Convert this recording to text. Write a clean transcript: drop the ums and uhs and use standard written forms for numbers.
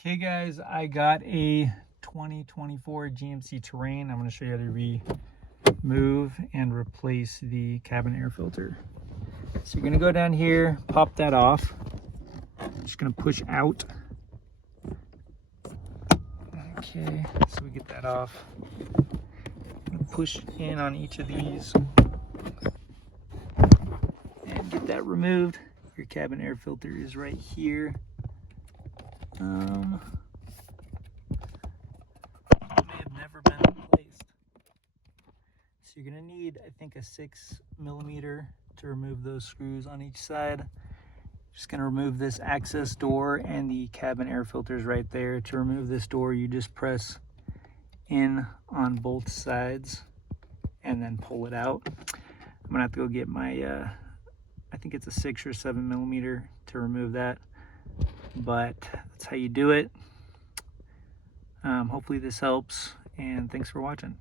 Okay guys, I got a 2024 GMC Terrain. I'm going to show you how to remove and replace the cabin air filter. So you're going to go down here, pop that off. I'm just going to push out. Okay, so we get that off. Push in on each of these and get that removed. Your cabin air filter is right here. May have never been replaced. So you're gonna need, I think, a 6mm to remove those screws on each side. Just gonna remove this access door and the cabin air filters right there. To remove this door, you just press in on both sides and then pull it out. I'm gonna have to go get my, I think it's a 6 or 7mm to remove that, but that's how you do it. Hopefully this helps, and thanks for watching.